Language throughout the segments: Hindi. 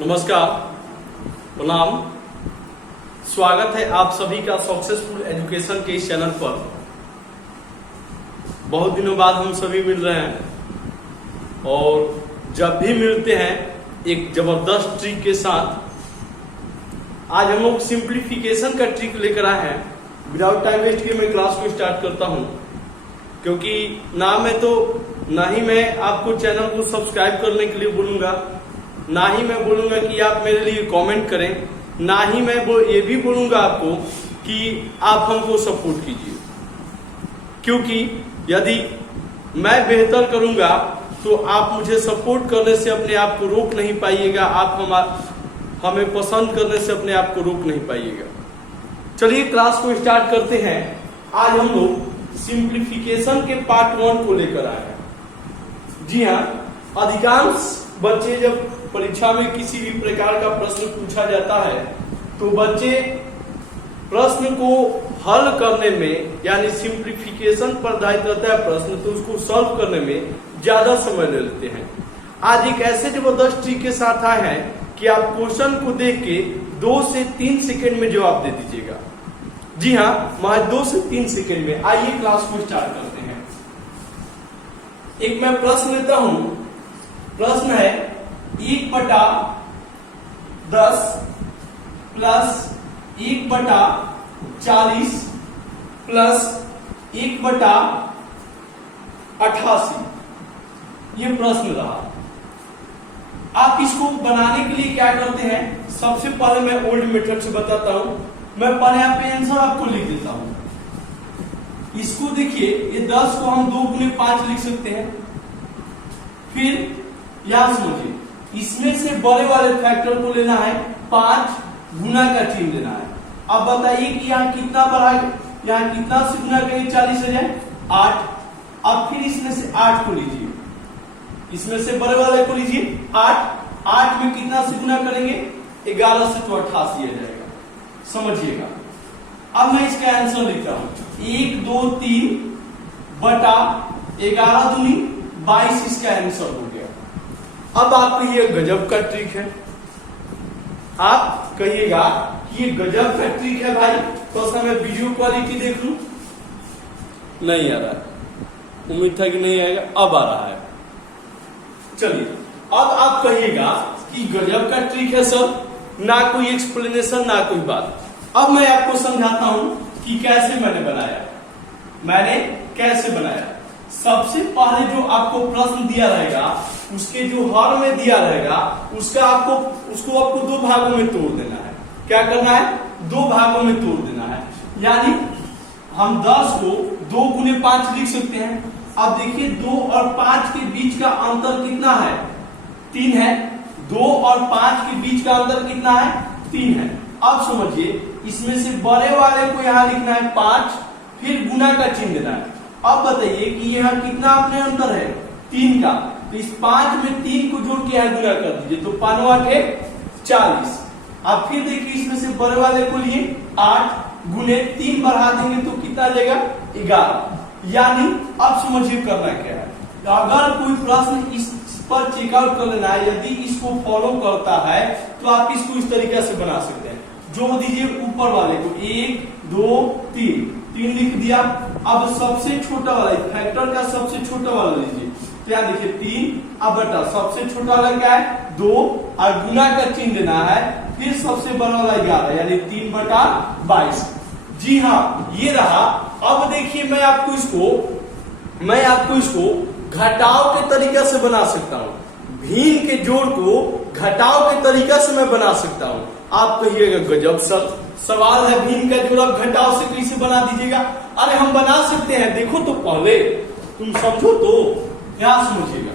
नमस्कार, प्रणाम। स्वागत है आप सभी का सक्सेसफुल एजुकेशन के इस चैनल पर। बहुत दिनों बाद हम सभी मिल रहे हैं और जब भी मिलते हैं एक जबरदस्त ट्रिक के साथ। आज हम लोग सिंप्लीफिकेशन का ट्रिक लेकर आए हैं। विदाउट टाइम वेस्ट किए मैं क्लास को स्टार्ट करता हूं, क्योंकि ना ही मैं आपको चैनल को सब्सक्राइब करने के लिए बोलूंगा, ना ही मैं बोलूंगा कि आप मेरे लिए कमेंट करें, ना ही मैं ये भी बोलूंगा आपको कि आप हमको सपोर्ट कीजिए। क्योंकि यदि मैं बेहतर करूंगा तो आप मुझे सपोर्ट करने से अपने आप को रोक नहीं पाइएगा, आप हमें पसंद करने से अपने आप को रोक नहीं पाइएगा। चलिए क्लास को स्टार्ट करते हैं। आज हम लोग सिंप्लीफिकेशन के पार्ट 1 को लेकर आए हैं। जी हाँ, अधिकांश बच्चे जब परीक्षा में किसी भी प्रकार का प्रश्न पूछा जाता है तो बच्चे प्रश्न को हल करने में, यानी सिंप्लीफिकेशन पर आधारित रहता है प्रश्न, तो उसको सॉल्व करने में ज्यादा समय ले लेते हैं। आज एक ऐसे जबरदस्त ट्रिक के साथ आए हैं कि आप क्वेश्चन को देख के 2 से 3 सेकेंड में जवाब दे दीजिएगा। जी हाँ, महज 2 से 3 सेकेंड में। आइए क्लास को स्टार्ट करते हैं। एक मैं प्रश्न लेता हूं। प्रश्न है 1/10 प्लस 1/40 प्लस 1/88। ये प्रश्न रहा। आप इसको बनाने के लिए क्या करते हैं? सबसे पहले मैं ओल्ड मेथड से बताता हूं। मैं पहले यहाँ पे आंसर आपको लिख देता हूं। इसको देखिए, ये 10 को हम 2 × 5 लिख सकते हैं। फिर याद समझिए, इसमें से बड़े वाले फैक्टर को लेना है 5, गुना का चिन्ह लेना है। अब बताइए कि यहाँ कितना बढ़ाएगा, यहाँ कितना से गुना करेंगे 40 हो जाए 8। अब फिर इसमें से 8 को लीजिए, इसमें से बड़े वाले को लीजिए 8 में कितना से गुना करेंगे 11 से तो 88 आ जाएगा। समझिएगा। अब मैं इसका आंसर लिखता हूं 1 2 3 बटा 11 दूनी 22 इसका आंसर हो गया। अब आप कहिए गजब का ट्रिक है। आप कहिएगा कि ये गजब का ट्रिक है भाई, तो उसका मैं वीडियो क्वालिटी देख लूं। नहीं आ रहा है, उम्मीद था कि नहीं आएगा, अब आ रहा है। चलिए, अब आप कहिएगा कि गजब का ट्रिक है सर, ना कोई एक्सप्लेनेशन ना कोई बात। अब मैं आपको समझाता हूं कि कैसे मैंने कैसे बनाया। सबसे पहले जो आपको प्रश्न दिया रहेगा, उसके जो हर में दिया रहेगा, उसको आपको 2 भागों में तोड़ देना है। क्या करना है? 2 भागों में तोड़ देना है। यानी हम 10 को 2 × 5 लिख सकते हैं। अब देखिए 2 और 5 के बीच का अंतर कितना है? 3 है। 2 और 5 के बीच का अंतर कितना है? 3 है। अब समझिए, इसमें से बड़े वाले को यहाँ लिखना है 5, फिर गुना का चिन्ह देना है। अब बताइए कि यहाँ कितना अपने अंतर है? 3 का। तो इस 5 में 3 को जोड़ के यहाँ गुना कर दीजिए, तो 5 × 8 40। अब फिर देखिए, इसमें से बड़े वाले को लिए 8 गुने 3 बढ़ा देंगे तो कितना आ जाएगा 11। यानी अब समझिए करना क्या है। अगर कोई प्रश्न इस पर चेकआउट कर लेना है, यदि इसको फॉलो करता है तो आप इसको इस तरीके से बना सकते हैं। जोड़ दीजिए ऊपर वाले को 1 2 3 लिख दिया। अब सबसे छोटा वाला फैक्टर का सबसे छोटा वाला लीजिए, तो यहाँ देखिए 3 अब बटा सबसे छोटा वाला क्या है 2 और गुना का चिन्ह देना है, फिर सबसे बड़ा वाला 11 यानी 3/22। जी हाँ, ये रहा। अब देखिए, मैं आपको इसको घटाव के तरीका से बना सकता हूँ। भिन्न के जोड़ को घटाव के तरीका से मैं बना सकता हूँ। आप कहिएगा गजब सर, सवाल है भिन्न का जोड़ आप घटाव से कैसे बना दीजिएगा? अरे हम बना सकते हैं, देखो तो पहले तुम समझो तो। यहां समझिएगा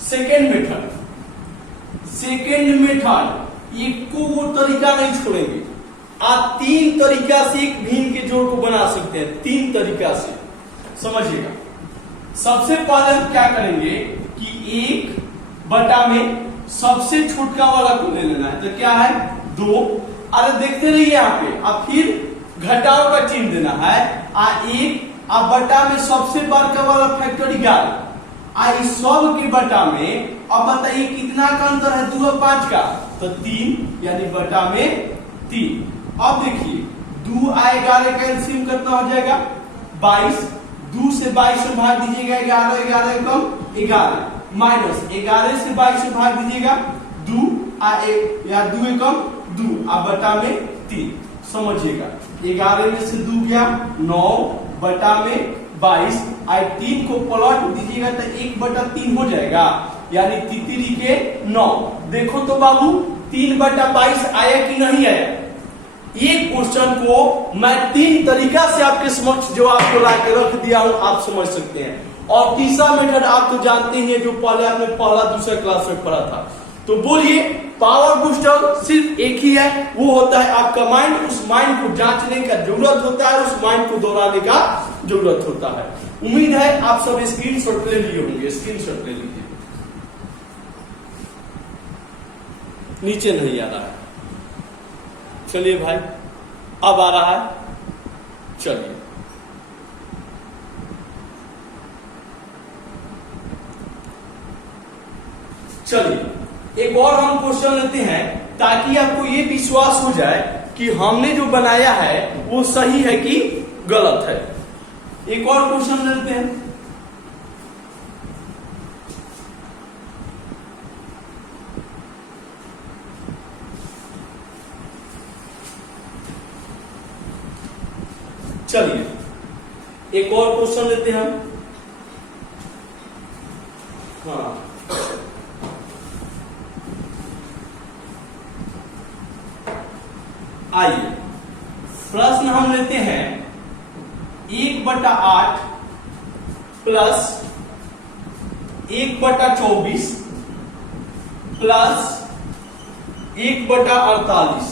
सेकेंड मेथड एक को तरीका नहीं छोड़ेंगे। आप 3 तरीका से एक भिन्न के जोड़ को बना सकते हैं, 3 तरीका से। समझिएगा। सबसे पहले हम क्या करेंगे कि 1 में सबसे छोटा वाला को ले लेना है, तो क्या है 2। अरे देखते रहिए यहाँ पे। अब फिर घटाव का चिन्ह देना है 1 अब बटा में सबसे बड़का वाला फैक्टर 11। इस सब के बटा में अब बताइए कितना का अंतर है, 2 और 5 का, तो 3 यानी बटा में 3। अब देखिए 2 और 11 का एलसीएम कितना हो जाएगा 22, 2 से 22 से भाग दीजिएगा 11, 11 कम 11, माइनस 11 से 22 से भाग दीजिएगा 2 या 2 कम 2 अब बटा में 3। समझिएगा 11 में से 2 गया 9 बटा में 22, 3 को पलट दीजिएगा तो 1/3 हो जाएगा, यानी तितली के 9। देखो तो बाबू 3/22 आया कि नहीं आया। एक क्वेश्चन को मैं 3 तरीका से आपके समक्ष जो आपको ला के रख दिया हूं, आप समझ सकते हैं। और तीसरा मेथड आप तो जानते ही हैं, जो पहले आपने पहला दूसरा क्लास में पढ़ा था। तो बोलिए पावर बूस्टर सिर्फ एक ही है, वो होता है आपका माइंड। उस माइंड को जांचने का जरूरत होता है, उस माइंड को दोहराने का जरूरत होता है। उम्मीद है आप सब स्क्रीनशॉट ले लिए होंगे, स्क्रीनशॉट ले लीजिए। नीचे नहीं आ रहा है, चलिए भाई अब आ रहा है, चलिए चलिए एक और हम क्वेश्चन लेते हैं, ताकि आपको ये विश्वास हो जाए कि हमने जो बनाया है वो सही है कि गलत है। एक और क्वेश्चन लेते हैं। चलिए एक और क्वेश्चन लेते हैं हम। हाँ, आइए प्रश्न हम लेते हैं 1/8 प्लस 1/24 प्लस 1/48,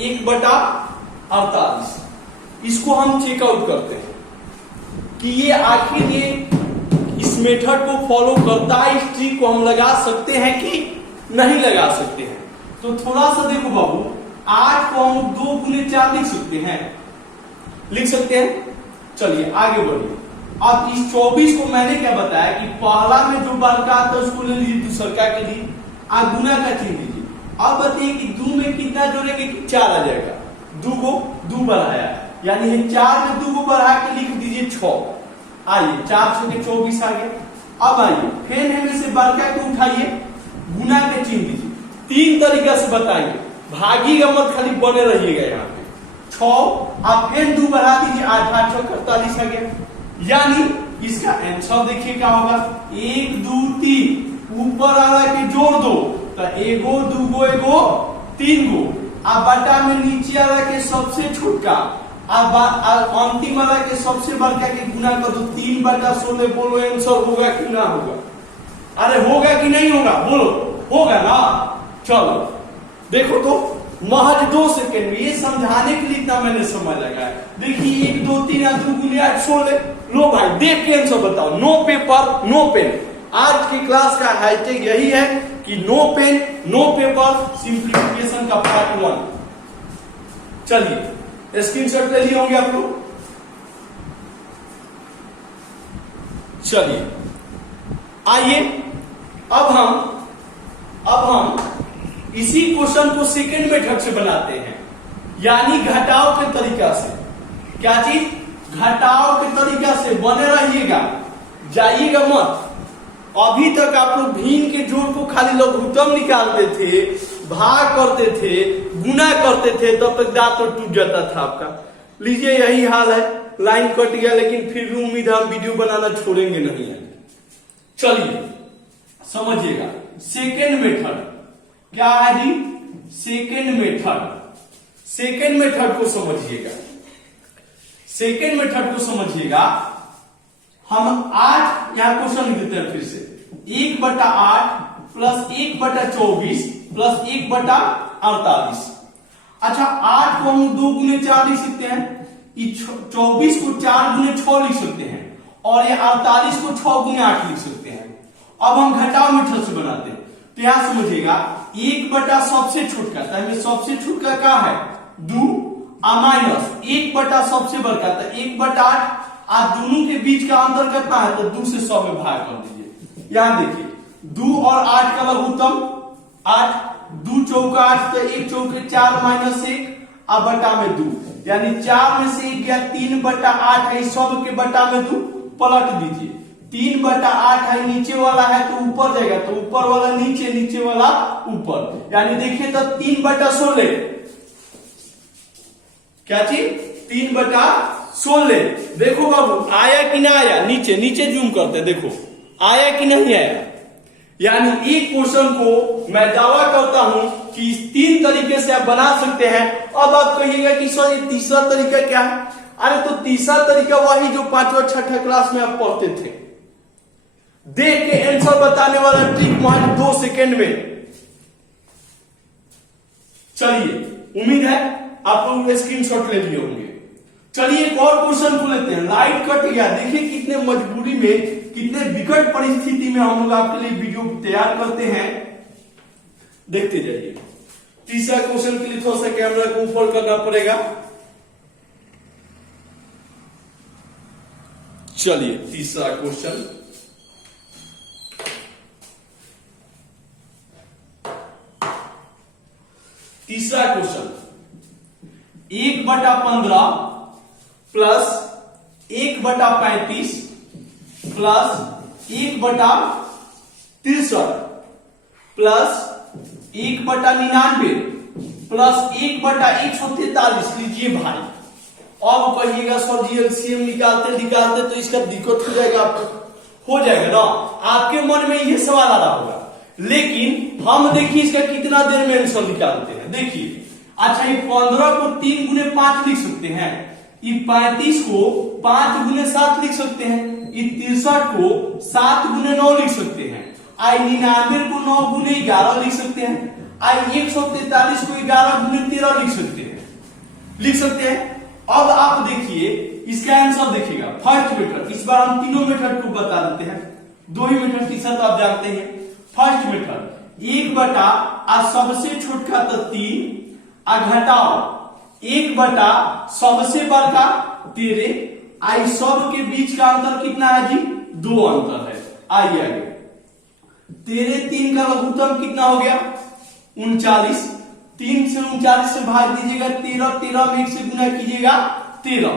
1/48। इसको हम चेकआउट करते हैं कि ये आखिर ये इस मेथड को फॉलो करता है, इस ट्रिक को हम लगा सकते हैं कि नहीं लगा सकते हैं। तो थोड़ा सा देखो बाबू, 8 को हम 2 × 4 लिख सकते हैं, लिख सकते हैं। चलिए आगे बढ़िए। अब इस 24 को मैंने क्या बताया कि पहला में जो बड़का आता है उसको ले लीजिए, दूसरा के लिए आप गुना का चिन्ह लीजिए। अब बताइए कि 2 में कितना जोड़ेंगे कि 4 आ जाएगा, 2 को 2 बढ़ाया, यानी 4 में 2 को बढ़ा के लिख दीजिए 6। आइए 4 से 24 आ गया। अब आइए फिर हमें से बड़का को उठाइए, गुना के चिन्ह दीजिए। 3 तरीका से बताइए, भागिएगा मत, खाली बने रहिएगा। यहाँ पे 6 आप फिर 2 बढ़ा दीजिए, 8 8 6 48 आ गया। यानी इसका आंसर देखिए क्या होगा, 1 2 3 ऊपर वाला के जोड़ दो तो 1 2 1 3 गो, अब बटा में नीचे वाला के सबसे छोटका अब अंतिम वाला के सबसे बड़का के गुना कर दो, 3/16। बोलो आंसर होगा कि ना होगा? अरे होगा कि नहीं होगा? बोलो होगा ना। चलो देखो तो महज 2 सेकेंड में ये समझाने के लिए इतना मैंने समय लगाया। देखिए 1 2 3 2 × 8 16। लो भाई देख के आंसर बताओ। No paper no pen. आज की क्लास का हैशटैग यही है कि no pen no paper, simplification का पार्ट 1। चलिए स्क्रीनशॉट ले लिए होंगे आप लोग। चलिए आइए अब हम इसी क्वेश्चन को सेकंड मेथड से बनाते हैं, यानी घटाव के तरीका से। क्या चीज? घटाव के तरीका से। बने रहिएगा, जाइएगा मत। अभी तक आप लोग भिन्न के जोड़ को खाली लघुत्तम निकालते थे, भाग करते थे, गुना करते थे, तब तक दांत तो टूट जाता था आपका। लीजिए यही हाल है, लाइन कट गया, लेकिन फिर भी उम्मीद है हम वीडियो बनाना छोड़ेंगे नहीं है। चलिए समझिएगा सेकेंड मेथड क्या है जी? सेकेंड मेथड को समझिएगा। सेकेंड मेथड को समझिएगा। हम 8 यहां क्वेश्चन लिख देते हैं फिर से। 1/8 प्लस 1/24 प्लस 1/48। अच्छा 8 को हम 2 × 4 लिख सकते हैं, 24 को 4 × 6 लिख सकते हैं, और ये 48 को 6 × 8 लिख सकते हैं। अब हम घटाव मेथड से बनाते हैं। तो यहां समझिएगा 1/ सबसे छोटका, सबसे छोटका क्या है 2, माइनस 1/ सबसे बड़का, तो 1/8 आज दोनों के बीच का अंतर कितना है, तो 2 से 100 में भाग कर दीजिए। यहां देखिए 2 और 8 का लघुत्तम 8, 2 चौका 8, तो 1 चौके 4 माइनस 1 अब बटा में 2, यानी 4 में से 1 गया 3 बटा 8 है, सब के बटा में 2 पलट दीजिए। 3 बटा 8 है, नीचे वाला है तो ऊपर जाएगा, तो ऊपर वाला नीचे, नीचे वाला ऊपर, यानी देखिए तो 3 बटा 16, क्या चीज 3 बटा 16। देखो बाबू आया कि ना आया, नीचे नीचे जूम करते देखो आया कि नहीं आया। यानी एक क्वेश्चन को मैं दावा करता हूं कि 3 तरीके से आप बना सकते हैं। अब आप कहिएगा कि सर ये तीसरा तरीका क्या है, अरे तो तीसरा तरीका वही जो 5वां 6ठा क्लास में आप पढ़ते थे, देख के आंसर बताने वाला ट्रिक, वहां 2 सेकेंड में। चलिए उम्मीद है आप लोग स्क्रीनशॉट ले लिए होंगे। चलिए एक और क्वेश्चन को लेते हैं। लाइट कट गया, देखिए कितने मजबूरी में, कितने विकट परिस्थिति में हम लोग आपके लिए वीडियो तैयार करते हैं, देखते जाइए। तीसरा क्वेश्चन के लिए थोड़ा सा कैमरा को ऊपर करना पड़ेगा। चलिए तीसरा क्वेश्चन, तीसरा question 1/15 plus 1/35 plus 1/63 plus 1/99 plus 1/143 लीजिए भाई। अब कहिएगा सर जी एलसीएम निकालते निकालते तो इसका दिक्कत हो जाएगा, आपको हो जाएगा ना, आपके मन में यह सवाल आ रहा होगा। लेकिन हम देखिए इसका कितना देर में आंसर निकालते हैं। देखिए अच्छा ये 15 को 3 गुने 5 लिख सकते हैं, ये 35 को 5 गुने 7 लिख सकते हैं, ये 63 को 7 गुने 9 लिख सकते हैं, आई 99 को 9 गुने 11 लिख सकते हैं, आई 143 को 11 गुने 13 लिख सकते हैं, लिख सकते हैं। अब आप देखिए इसका आंसर देखिएगा फर्स्ट मेथड, इस बार हम तीनों मेथड को बता देते हैं, 2 ही मेथड तीसरा तो आप जानते हैं। फर्स्ट मेथड 1 बटा सबसे छोटका तो 3 घटाओ 1 बटा सबसे बड़का 13, आई सब के बीच का अंतर कितना है जी 2 अंतर है। आइए आगे 13 3 का लघुत्तम कितना हो गया 39, 3 से 39 से भाग दीजिएगा 13, 13 में 1 से गुना कीजिएगा 13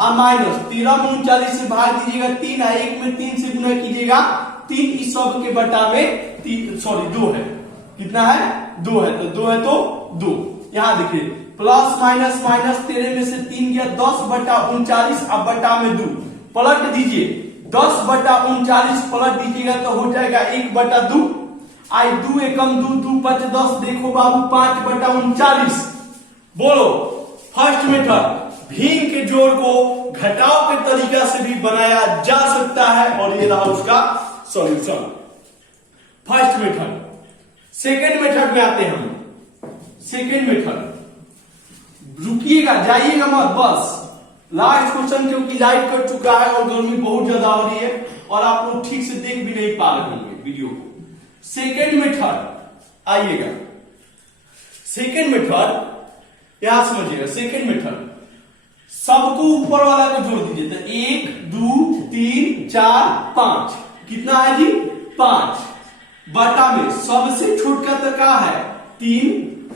और माइनस 13 में 39 से भाग दीजिएगा 3, 1 में 3 से गुना कीजिएगा 3, इस सब के बटा में 2 है, कितना है 2 है, तो 2 है तो 2। यहां देखिए प्लस माइनस माइनस 13 में से 3 गया 10/39 अब बटा में 2 पलट दीजिए, 10/39 पलट दीजिएगा तो हो जाएगा 1/2, आई 2 एकम 2, 2 5 10, देखो बाबू 5/39। बोलो फर्स्ट मेथड भिन्न के जोड़ को घटाव के तरीका से भी बनाया जा सकता है और ये रहा उसका solution, first method. Second method में आते हैं हम। सेकेंड मेथड रुकिएगा जाइएगा मत, बस लास्ट क्वेश्चन, क्योंकि लाइट कट चुका है और गर्मी बहुत ज्यादा हो रही है और आप लोग ठीक से देख भी नहीं पा रहे होंगे वीडियो को। सेकेंड मेथड आइएगा, सेकेंड मेथड यहां समझिएगा। सेकेंड मेथड सबको ऊपर वाला को जोड़ दीजिए, तो 1 2 3 4 5 कितना है जी 5 बटा में सबसे छोटका तो क्या है 3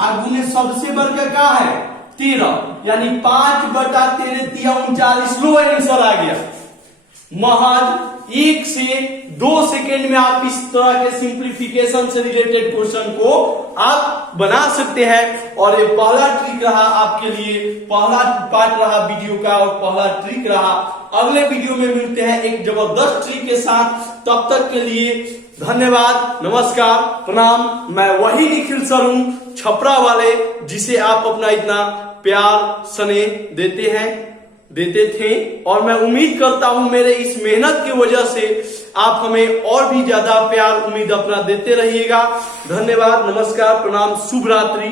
आगुने सबसे बड़का क्या है 13, यानी 5/13 39, लो आंसर आ गया। महज 1 से 2 सेकेंड में आप इस तरह के सिंप्लीफिकेशन से रिलेटेड क्वेश्चन को आप बना सकते हैं और ये पहला ट्रिक रहा आपके लिए, पहला पार्ट रहा वीडियो का और पहला ट्रिक रहा। अगले वीडियो में मिलते हैं एक जबरदस्त ट्रिक के साथ, तब तक के लिए धन्यवाद, नमस्कार, प्रणाम। मैं वही निखिल सर हूं छपरा वाले, जिसे आप अपना इतना प्यार स्नेह देते थे और मैं उम्मीद करता हूं मेरे इस मेहनत की वजह से आप हमें और भी ज्यादा प्यार उम्मीद अपना देते रहिएगा। धन्यवाद, नमस्कार, प्रणाम, शुभ रात्रि।